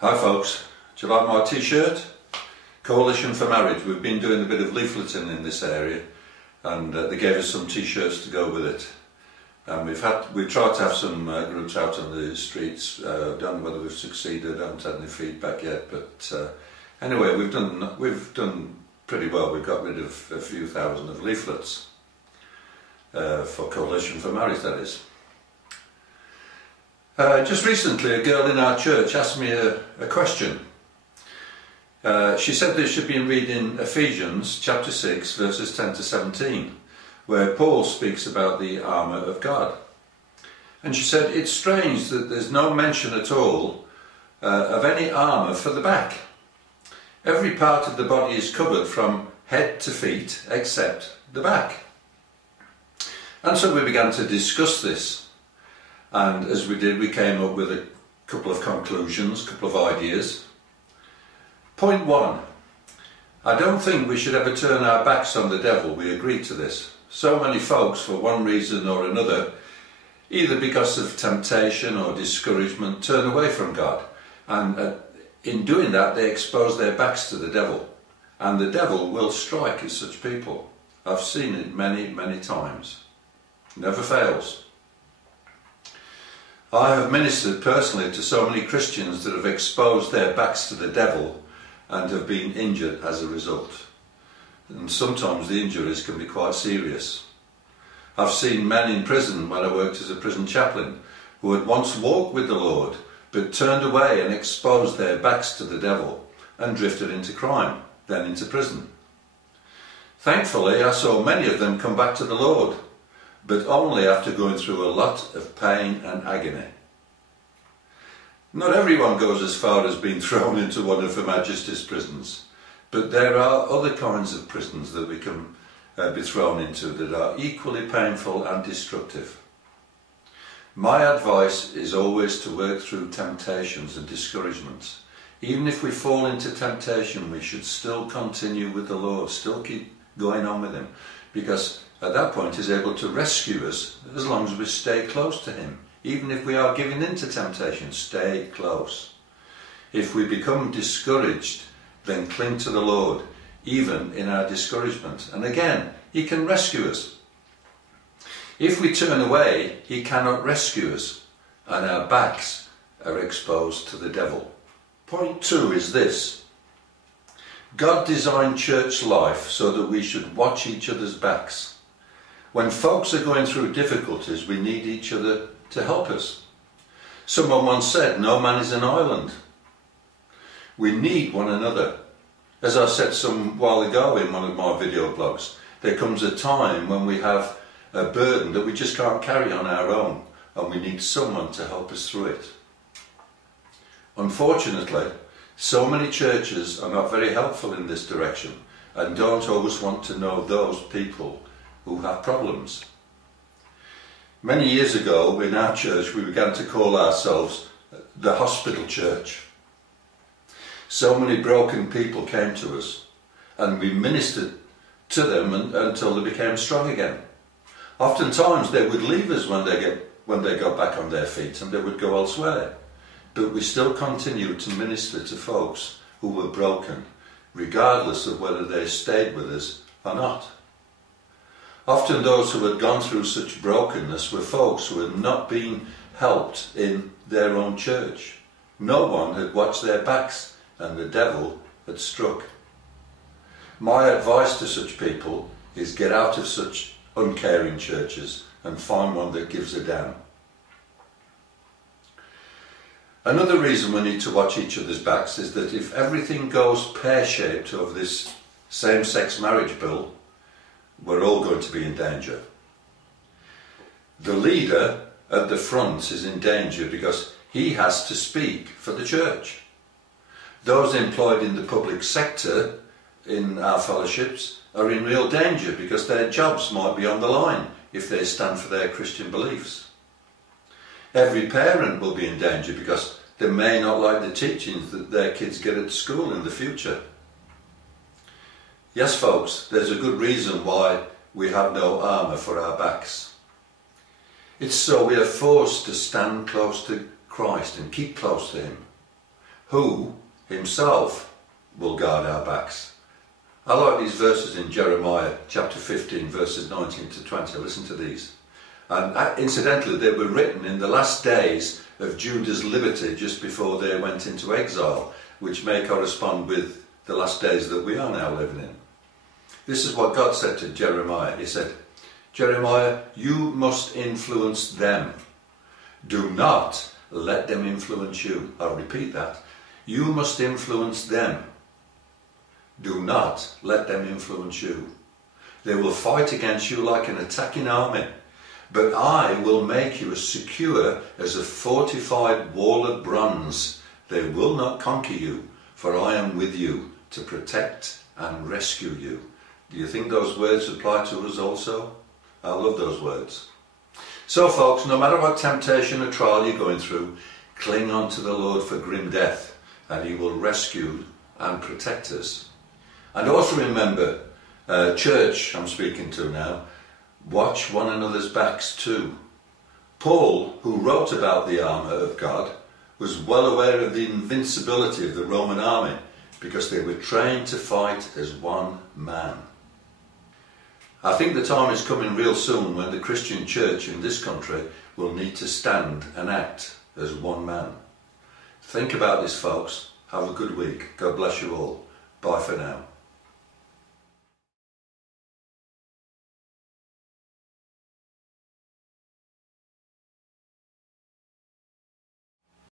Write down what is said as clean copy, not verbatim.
Hi folks, do you like my t-shirt? Coalition for Marriage. We've been doing a bit of leafleting in this area and they gave us some t-shirts to go with it. And we've tried to have some groups out on the streets. Don't know whether we've succeeded, I haven't had any feedback yet, but anyway, we've done pretty well. We've got rid of a few thousand of leaflets for Coalition for Marriage, that is. Just recently a girl in our church asked me a question. She said that she'd been reading Ephesians chapter 6 verses 10 to 17 where Paul speaks about the armour of God. And she said it's strange that there's no mention at all of any armour for the back. Every part of the body is covered from head to feet except the back. And so we began to discuss this. And as we did, we came up with a couple of conclusions, a couple of ideas. Point one, I don't think we should ever turn our backs on the devil. We agreed to this. So many folks, for one reason or another, either because of temptation or discouragement, turn away from God. And in doing that, they expose their backs to the devil. And the devil will strike at such people. I've seen it many, many times. Never fails. I have ministered personally to so many Christians that have exposed their backs to the devil and have been injured as a result. And sometimes the injuries can be quite serious. I've seen men in prison when I worked as a prison chaplain who had once walked with the Lord but turned away and exposed their backs to the devil and drifted into crime, then into prison. Thankfully, I saw many of them come back to the Lord, but only after going through a lot of pain and agony. Not everyone goes as far as being thrown into one of Her Majesty's prisons, but there are other kinds of prisons that we can be thrown into that are equally painful and destructive. My advice is always to work through temptations and discouragements. Even if we fall into temptation, we should still continue with the Lord, still keep going on with Him, because at that point He's able to rescue us as long as we stay close to Him. Even if we are giving in to temptation, stay close. If we become discouraged, then cling to the Lord, even in our discouragement. And again, He can rescue us. If we turn away, He cannot rescue us, and our backs are exposed to the devil. Point two is this. God designed church life so that we should watch each other's backs. When folks are going through difficulties, we need each other to help us. Someone once said, no man is an island. We need one another. As I said some while ago in one of my video blogs, there comes a time when we have a burden that we just can't carry on our own, and we need someone to help us through it. Unfortunately, so many churches are not very helpful in this direction and don't always want to know those people who have problems. Many years ago in our church we began to call ourselves the hospital church. So many broken people came to us and we ministered to them until they became strong again. Oftentimes they would leave us when they got back on their feet and they would go elsewhere. But we still continued to minister to folks who were broken, regardless of whether they stayed with us or not. Often those who had gone through such brokenness were folks who had not been helped in their own church. No one had watched their backs and the devil had struck. My advice to such people is get out of such uncaring churches and find one that gives a damn. Another reason we need to watch each other's backs is that if everything goes pear-shaped over this same-sex marriage bill, we're all going to be in danger. The leader at the front is in danger because he has to speak for the church. Those employed in the public sector in our fellowships are in real danger because their jobs might be on the line if they stand for their Christian beliefs. Every parent will be in danger because they may not like the teachings that their kids get at school in the future. Yes, folks, there's a good reason why we have no armour for our backs. It's so we are forced to stand close to Christ and keep close to Him. who himself will guard our backs. I like these verses in Jeremiah chapter 15 verses 19 to 20. Listen to these. And incidentally, they were written in the last days of Judah's liberty, just before they went into exile, which may correspond with the last days that we are now living in. This is what God said to Jeremiah. He said, Jeremiah, you must influence them. Do not let them influence you. I'll repeat that. You must influence them. Do not let them influence you. They will fight against you like an attacking army, but I will make you as secure as a fortified wall of bronze. They will not conquer you, for I am with you to protect and rescue you. Do you think those words apply to us also? I love those words. So folks, no matter what temptation or trial you're going through, cling on to the Lord for grim death, and he will rescue and protect us. And also remember, church I'm speaking to now, watch one another's backs too. Paul, who wrote about the armour of God, was well aware of the invincibility of the Roman army, because they were trained to fight as one man. I think the time is coming real soon when the Christian church in this country will need to stand and act as one man. Think about this, folks. Have a good week. God bless you all. Bye for now.